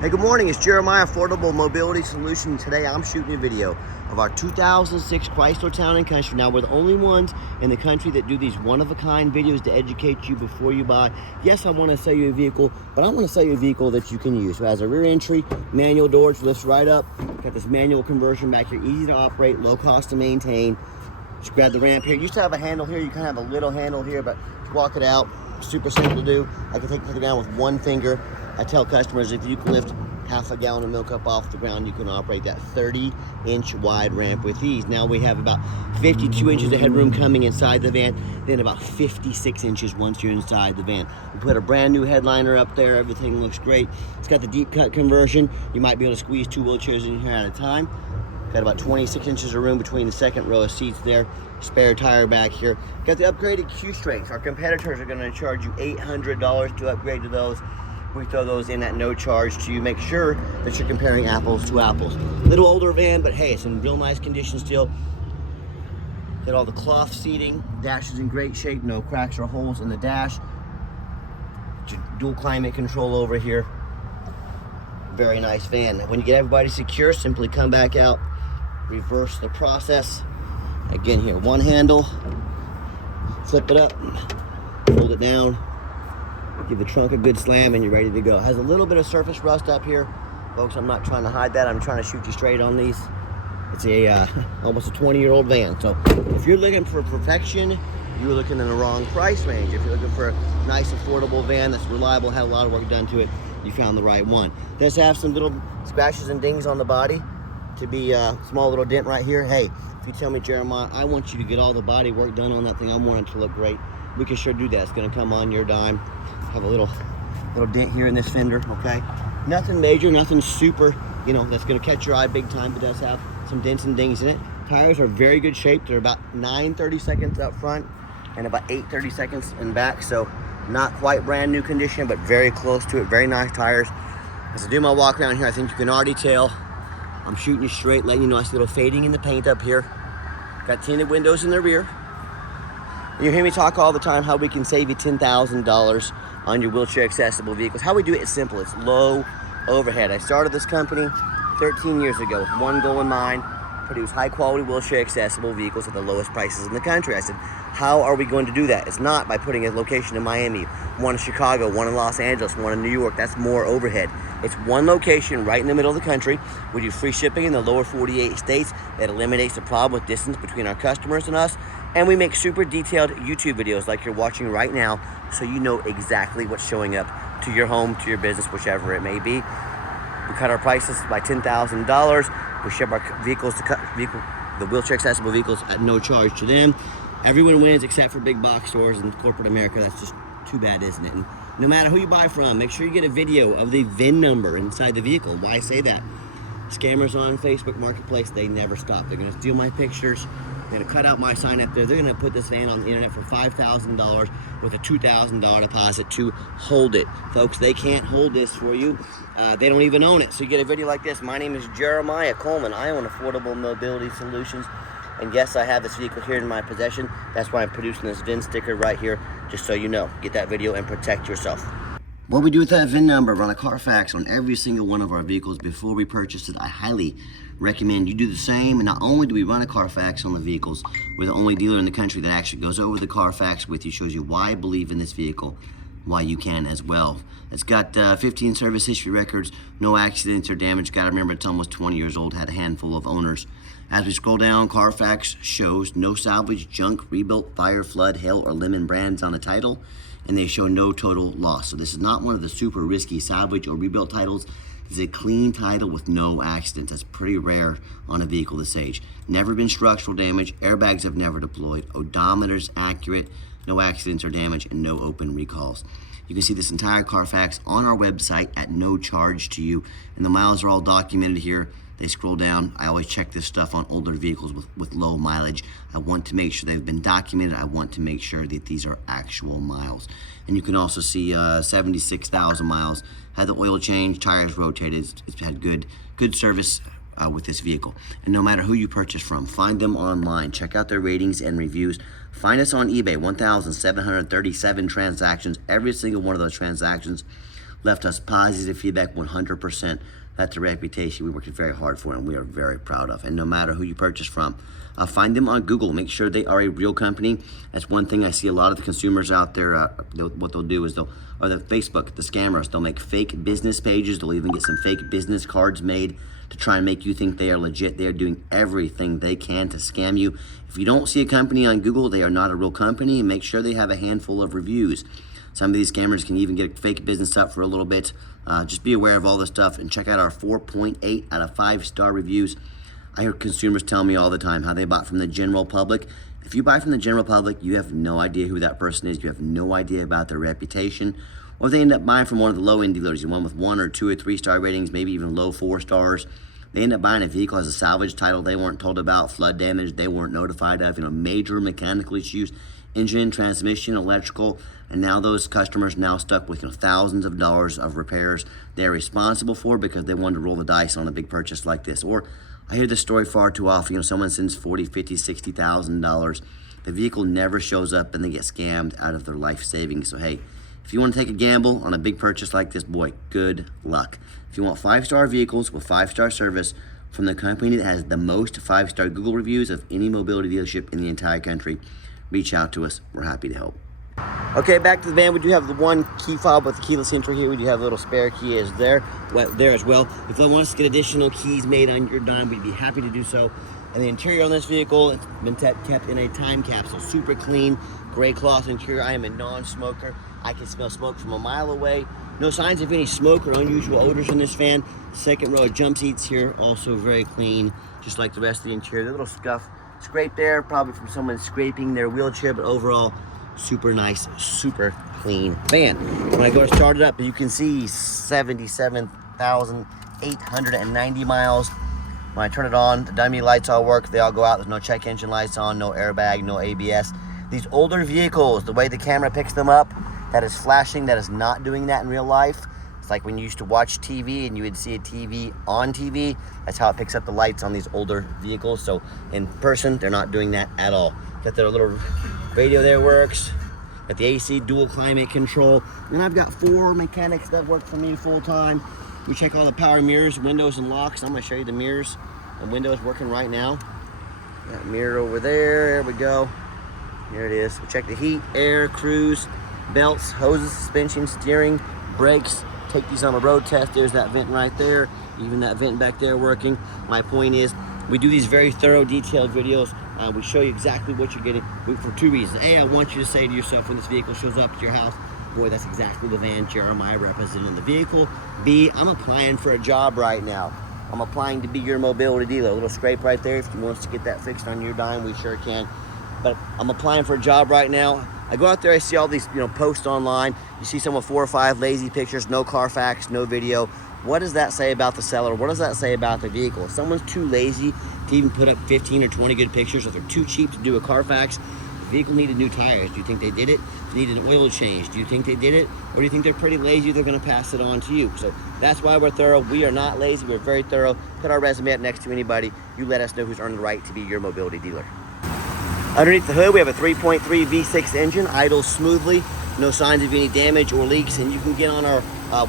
Hey, good morning. It's Jeremiah, Affordable Mobility Solution. Today I'm shooting a video of our 2006 Chrysler Town & Country. Now, we're the only ones in the country that do these one-of-a-kind videos to educate you before you buy. Yes, I want to sell you a vehicle, but I want to sell you a vehicle that you can use. So it has a rear entry, manual doors, lifts right up. Got this manual conversion back here, easy to operate, low cost to maintain. Just grab the ramp here. You used to have a handle here. You kind of have a little handle here, but walk it out. Super simple to do. I can take it to the ground with one finger. I tell customers if you can lift half a gallon of milk up off the ground, you can operate that 30-inch wide ramp with ease. Now we have about 52 inches of headroom coming inside the van, then about 56 inches once you're inside the van. We put a brand new headliner up there. Everything looks great. It's got the deep cut conversion. You might be able to squeeze 2 wheelchairs in here at a time. Got about 26 inches of room between the second row of seats there. Spare tire back here. Got the upgraded Q strengths. Our competitors are going to charge you $800 to upgrade to those. We throw those in at no charge to you. Make sure that you're comparing apples to apples. Little older van, but hey, it's in real nice condition still. Got all the cloth seating. Dash is in great shape. No cracks or holes in the dash. Dual climate control over here. Very nice van. When you get everybody secure, simply come back out, reverse the process. Again here, one handle, flip it up, hold it down, give the trunk a good slam, and you're ready to go. Has a little bit of surface rust up here. Folks, I'm not trying to hide that. I'm trying to shoot you straight on these. It's a almost a 20-year-old van. So if you're looking for perfection, you're looking in the wrong price range. If you're looking for a nice, affordable van that's reliable, had a lot of work done to it, you found the right one. Does have some little scratches and dings on the body. To be a small little dent right here. Hey, if you tell me, Jeremiah, I want you to get all the body work done on that thing, I want it to look great, we can sure do that. It's gonna come on your dime. Have a little dent here in this fender, okay? Nothing major, nothing super, you know, that's gonna catch your eye big time, but does have some dents and dings in it. Tires are very good shape. They're about 9/32 up front and about 8/32 in back, so not quite brand new condition, but very close to it. Very nice tires. As I do my walk around here, I think you can already tell I'm shooting you straight, letting you know I see a little fading in the paint up here. Got tinted windows in the rear. You hear me talk all the time how we can save you $10,000 on your wheelchair accessible vehicles. How we do it is simple. It's low overhead. I started this company 13 years ago with one goal in mind: produce high quality wheelchair accessible vehicles at the lowest prices in the country. I said, how are we going to do that? It's not by putting a location in Miami, one in Chicago, one in Los Angeles, one in New York. That's more overhead. It's one location right in the middle of the country. We do free shipping in the lower 48 states. That eliminates the problem with distance between our customers and us. And we make super detailed YouTube videos like you're watching right now, so you know exactly what's showing up to your home, to your business, whichever it may be. We cut our prices by $10,000. We ship our vehicles to the wheelchair accessible vehicles at no charge to them. Everyone wins except for big box stores and corporate America. That's just too bad, isn't it? And no matter who you buy from, make sure you get a video of the VIN number inside the vehicle. Why say that? Scammers on Facebook Marketplace, they never stop. They're gonna steal my pictures. They're gonna cut out my sign up there. They're gonna put this van on the internet for $5,000 with a $2,000 deposit to hold it. Folks, they can't hold this for you. They don't even own it. So you get a video like this. My name is Jeremiah Coleman. I own Affordable Mobility Solutions. And yes, I have this vehicle here in my possession. That's why I'm producing this VIN sticker right here, just so you know. Get that video and protect yourself. What we do with that VIN number, run a Carfax on every single one of our vehicles before we purchase it. I highly recommend you do the same. And not only do we run a Carfax on the vehicles, we're the only dealer in the country that actually goes over the Carfax with you, shows you why I believe in this vehicle, why you can as well. It's got 15 service history records, no accidents or damage. Gotta remember, it's almost 20 years old, had a handful of owners. As we scroll down, Carfax shows no salvage, junk, rebuilt, fire, flood, hail, or lemon brands on the title, and they show no total loss. So this is not one of the super risky salvage or rebuilt titles. This is a clean title with no accidents. That's pretty rare on a vehicle this age. Never been structural damage, airbags have never deployed, odometer's accurate, no accidents or damage, and no open recalls. You can see this entire Carfax on our website at no charge to you, and the miles are all documented here. They scroll down. I always check this stuff on older vehicles with low mileage. I want to make sure they've been documented. I want to make sure that these are actual miles. And you can also see 76,000 miles. Had the oil change, tires rotated. It's had good service with this vehicle. And no matter who you purchase from, find them online. Check out their ratings and reviews. Find us on eBay, 1,737 transactions. Every single one of those transactions left us positive feedback 100%. That's a reputation we worked very hard for and we are very proud of. And no matter who you purchase from, find them on Google. Make sure they are a real company. That's one thing I see a lot of the consumers out there, what they'll do is or the Facebook, the scammers, they'll make fake business pages. They'll even get some fake business cards made to try and make you think they are legit. They are doing everything they can to scam you. If you don't see a company on Google, they are not a real company. Make sure they have a handful of reviews. Some of these scammers can even get fake business up for a little bit. Just be aware of all this stuff and check out our 4.8 out of 5-star reviews. I hear consumers tell me all the time how they bought from the general public. If you buy from the general public, you have no idea who that person is. You have no idea about their reputation. Or if they end up buying from one of the low-end dealers, one with 1 or 2 or 3-star ratings, maybe even low 4 stars. They end up buying a vehicle as a salvage title they weren't told about, flood damage they weren't notified of, major mechanical issues, engine, transmission, electrical, and now those customers now stuck with thousands of dollars of repairs they're responsible for because they wanted to roll the dice on a big purchase like this. Or I hear this story far too often. Someone sends $40,000, $50,000, $60,000. The vehicle never shows up and they get scammed out of their life savings. So hey, if you want to take a gamble on a big purchase like this, boy, good luck. If you want 5-star vehicles with 5-star service from the company that has the most 5-star Google reviews of any mobility dealership in the entire country, reach out to us. We're happy to help. Okay, back to the van. We do have the one key fob with the keyless entry here. We do have a little spare key as there as well. If you want us to get additional keys made on your dime, we'd be happy to do so. And the interior on this vehicle, it's been kept in a time capsule. Super clean, gray cloth interior. I am a non-smoker. I can smell smoke from a mile away. No signs of any smoke or unusual odors in this van. Second row of jump seats here, also very clean, just like the rest of the interior. The little scrape there, probably from someone scraping their wheelchair, but overall, super nice, super clean van. When I go to start it up, you can see 77,890 miles. When I turn it on, the dummy lights all work. They all go out. There's no check engine lights on, no airbag, no ABS. These older vehicles, the way the camera picks them up, that is flashing, that is not doing that in real life. It's like when you used to watch TV and you would see a TV on TV. That's how it picks up the lights on these older vehicles. So in person, they're not doing that at all. Got their little radio there works. Got the AC dual climate control. And I've got 4 mechanics that work for me full time. We check all the power mirrors, windows, and locks. I'm gonna show you the mirrors and windows working right now. Got a mirror over there, there we go. Here it is. We check the heat, air, cruise, belts, hoses, suspension, steering, brakes. Take these on a road test. There's that vent right there. Even that vent back there working. My point is, we do these very thorough, detailed videos. We show you exactly what you're getting for 2 reasons. A, I want you to say to yourself when this vehicle shows up at your house, boy, that's exactly the van Jeremiah represented in the vehicle. B, I'm applying for a job right now. I'm applying to be your mobility dealer. A little scrape right there. If you want us to get that fixed on your dime, we sure can. But I'm applying for a job right now. I go out there, I see all these posts online. You see someone 4 or 5 lazy pictures, no Carfax, no video. What does that say about the seller? What does that say about the vehicle? If someone's too lazy to even put up 15 or 20 good pictures, if they're too cheap to do a Carfax, the vehicle needed new tires. Do you think they did it? If it needed an oil change, do you think they did it? Or do you think they're pretty lazy, they're gonna pass it on to you? So that's why we're thorough. We are not lazy, we're very thorough. Put our resume up next to anybody. You let us know who's earned the right to be your mobility dealer. Underneath the hood, we have a 3.3 V6 engine, idles smoothly, no signs of any damage or leaks, and you can get on our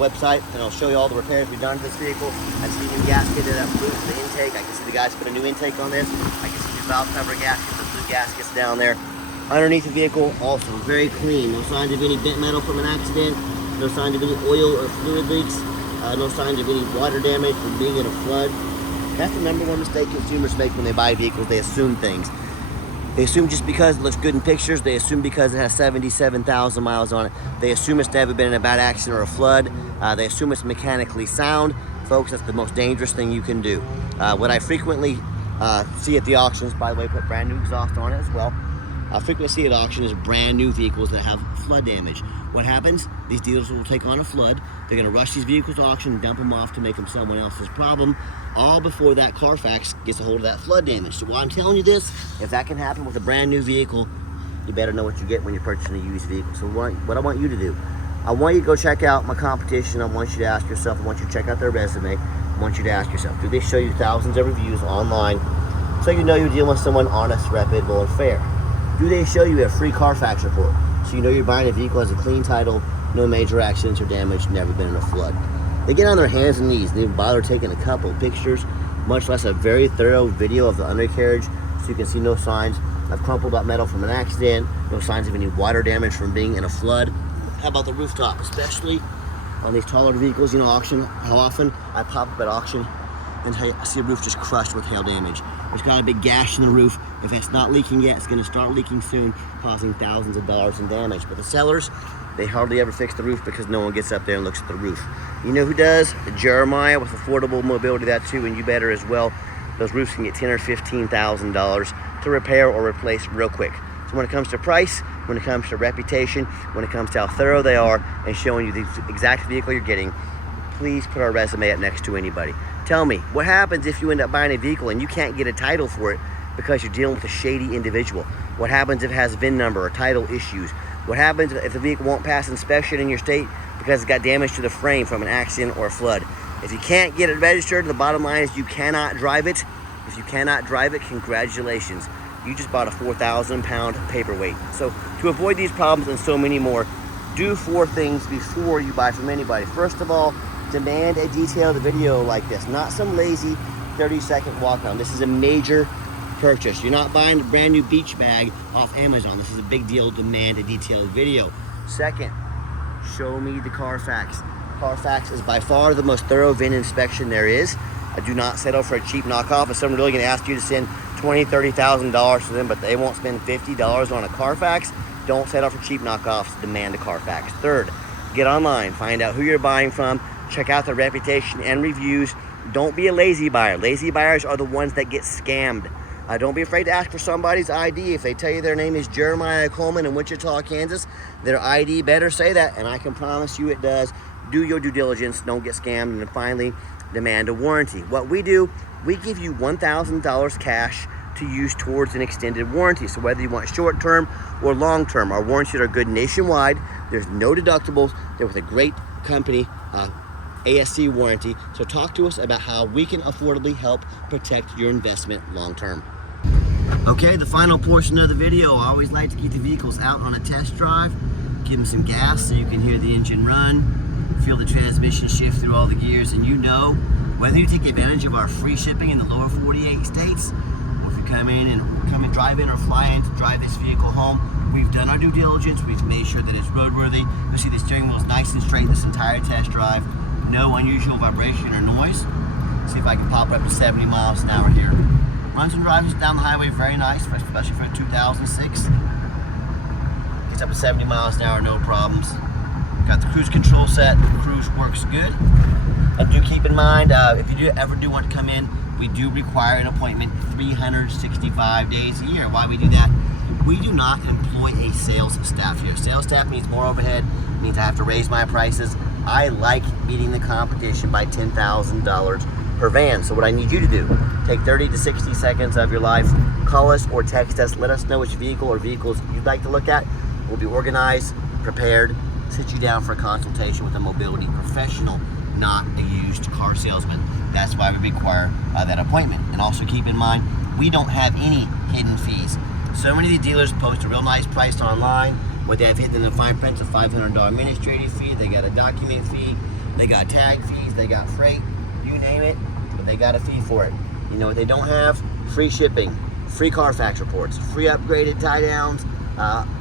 website and I'll show you all the repairs we've done to this vehicle. I see the gasket that includes the intake. I can see the guys put a new intake on this. I can see the valve cover gaskets, the blue gaskets down there. Underneath the vehicle, also very clean. No signs of any bent metal from an accident, no signs of any oil or fluid leaks, no signs of any water damage from being in a flood. That's the #1 mistake consumers make when they buy vehicles. They assume things. They assume just because it looks good in pictures, they assume because it has 77,000 miles on it, they assume it's never been in a bad accident or a flood, they assume it's mechanically sound. Folks, that's the most dangerous thing you can do. What I frequently see at the auctions, by the way, put brand new exhaust on it as well. I frequently see at auction is brand new vehicles that have flood damage. What happens? These dealers will take on a flood. They're gonna rush these vehicles to auction, dump them off to make them someone else's problem, all before that Carfax gets a hold of that flood damage. So why I'm telling you this, if that can happen with a brand new vehicle, you better know what you get when you're purchasing a used vehicle. So what I want you to do, I want you to go check out my competition. I want you to ask yourself, I want you to check out their resume. I want you to ask yourself, do they show you thousands of reviews online so you know you're dealing with someone honest, reputable, and fair? Do they show you a free Carfax report so you know you're buying a vehicle that has a clean title, no major accidents or damage, never been in a flood. They get on their hands and knees, and they bother taking a couple of pictures, much less a very thorough video of the undercarriage, so you can see no signs of crumpled up metal from an accident, no signs of any water damage from being in a flood. How about the rooftop, especially on these taller vehicles, you know, auction, how often I pop up at auction and I see a roof just crushed with hail damage. There's got a big gash in the roof. If it's not leaking yet, it's gonna start leaking soon, causing thousands of dollars in damage. But the sellers, they hardly ever fix the roof because no one gets up there and looks at the roof. You know who does? Jeremiah with Affordable Mobility, that too, and you better as well. Those roofs can get $10,000 or $15,000 to repair or replace real quick. So when it comes to price, when it comes to reputation, when it comes to how thorough they are and showing you the exact vehicle you're getting, please put our resume up next to anybody. Tell me, what happens if you end up buying a vehicle and you can't get a title for it because you're dealing with a shady individual? What happens if it has VIN number or title issues? What happens if the vehicle won't pass inspection in your state because it's got damage to the frame from an accident or a flood? If you can't get it registered, the bottom line is you cannot drive it. If you cannot drive it, congratulations. You just bought a 4,000-pound paperweight. So to avoid these problems and so many more, do 4 things before you buy from anybody. First of all, demand a detailed video like this, not some lazy 30-second walk around. This is a major purchase. You're not buying a brand new beach bag off Amazon. This is a big deal. Demand a detailed video. Second, show me the Carfax. Carfax is by far the most thorough VIN inspection there is. I do not settle for a cheap knockoff. If someone's really going to ask you to send $20,000, $30,000 to them, but they won't spend $50 on a Carfax, don't settle for cheap knockoffs. Demand a Carfax. Third, get online. Find out who you're buying from. Check out their reputation and reviews. Don't be a lazy buyer. Lazy buyers are the ones that get scammed. Don't be afraid to ask for somebody's ID. If they tell you their name is Jeremiah Coleman in Wichita, Kansas, their ID better say that, and I can promise you it does. Do your due diligence. Don't get scammed. And then finally, demand a warranty. What we do, we give you $1,000 cash to use towards an extended warranty. So whether you want short-term or long-term, our warranties are good nationwide. There's no deductibles. They're with a great company, ASC warranty. So talk to us about how we can affordably help protect your investment long-term. Okay, the final portion of the video. I always like to get the vehicles out on a test drive, give them some gas so you can hear the engine run, feel the transmission shift through all the gears, and you know, whether you take advantage of our free shipping in the lower 48 states, or if you come and drive in or fly in to drive this vehicle home, we've done our due diligence. We've made sure that it's roadworthy. You'll see the steering wheel is nice and straight this entire test drive. No unusual vibration or noise. See if I can pop up to 70 miles an hour here. Runs and drives down the highway very nice, especially for a 2006. Gets up to 70 miles an hour, no problems. Got the cruise control set. Cruise works good. And do keep in mind, if you ever do want to come in, we do require an appointment 365 days a year. Why we do that? We do not employ a sales staff here. Sales staff means more overhead, means I have to raise my prices. I like beating the competition by $10,000 per van. So what I need you to do, take 30 to 60 seconds of your life, call us or text us, let us know which vehicle or vehicles you'd like to look at. We'll be organized, prepared, sit you down for a consultation with a mobility professional, not a used car salesman. That's why we require that appointment. And also keep in mind, we don't have any hidden fees. So many of these dealers post a real nice price online. What they have hidden in the fine print is a $500 administrative fee. They got a document fee. They got tag fees. They got freight. You name it, but they got a fee for it. You know what they don't have? Free shipping, free Carfax reports, free upgraded tie downs,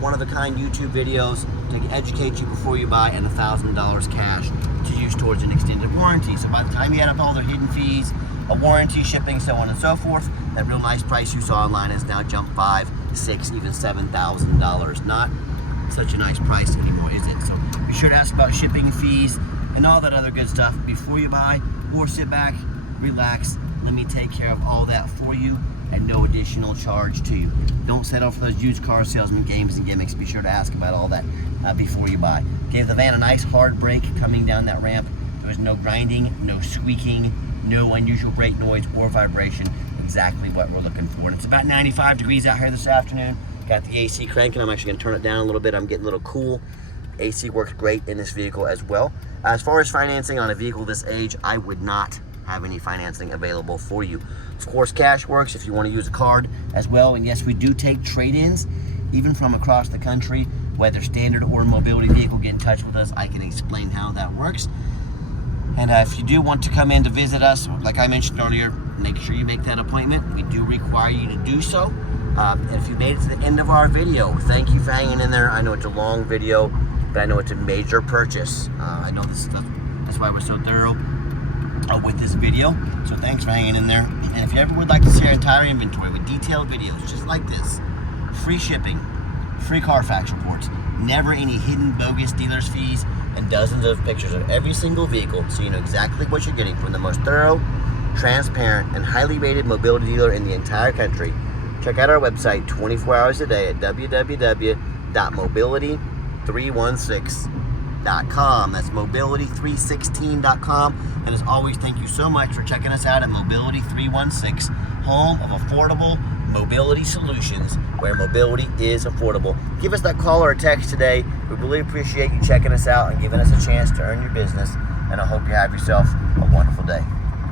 one-of-a-kind YouTube videos to educate you before you buy, and $1,000 cash to use towards an extended warranty. So by the time you add up all their hidden fees, a warranty, shipping, so on and so forth, that real nice price you saw online has now jumped $5,000, $6,000, even $7,000. Not such a nice price anymore, is it? So be sure to ask about shipping fees and all that other good stuff before you buy, or sit back, relax, let me take care of all that for you at no additional charge to you. Don't settle for those used car salesman games and gimmicks. Be sure to ask about all that before you buy. Gave the van a nice hard brake coming down that ramp. There was no grinding, no squeaking, no unusual brake noise or vibration. Exactly what we're looking for. And it's about 95 degrees out here this afternoon. Got the AC cranking. I'm actually going to turn it down a little bit. I'm getting a little cool. AC works great in this vehicle as well. As far as financing on a vehicle this age, I would not have any financing available for you. Of course, cash works if you want to use a card as well. And yes, we do take trade-ins, even from across the country. whether standard or mobility vehicle, get in touch with us. I can explain how that works. And if you do want to come in to visit us, like I mentioned earlier, make sure you make that appointment. We do require you to do so. And if you made it to the end of our video, thank you for hanging in there. I know it's a long video, but I know it's a major purchase. I know this stuff, that's why we're so thorough with this video. So thanks for hanging in there. And if you ever would like to see our entire inventory with detailed videos just like this, free shipping, free Carfax reports, never any hidden bogus dealer's fees, and dozens of pictures of every single vehicle so you know exactly what you're getting from the most thorough, transparent, and highly rated mobility dealer in the entire country. Check out our website 24 hours a day at www.mobility316.com. That's mobility316.com. And as always, thank you so much for checking us out at Mobility 316, home of affordable mobility solutions where mobility is affordable. Give us that call or a text today. We really appreciate you checking us out and giving us a chance to earn your business. And I hope you have yourself a wonderful day.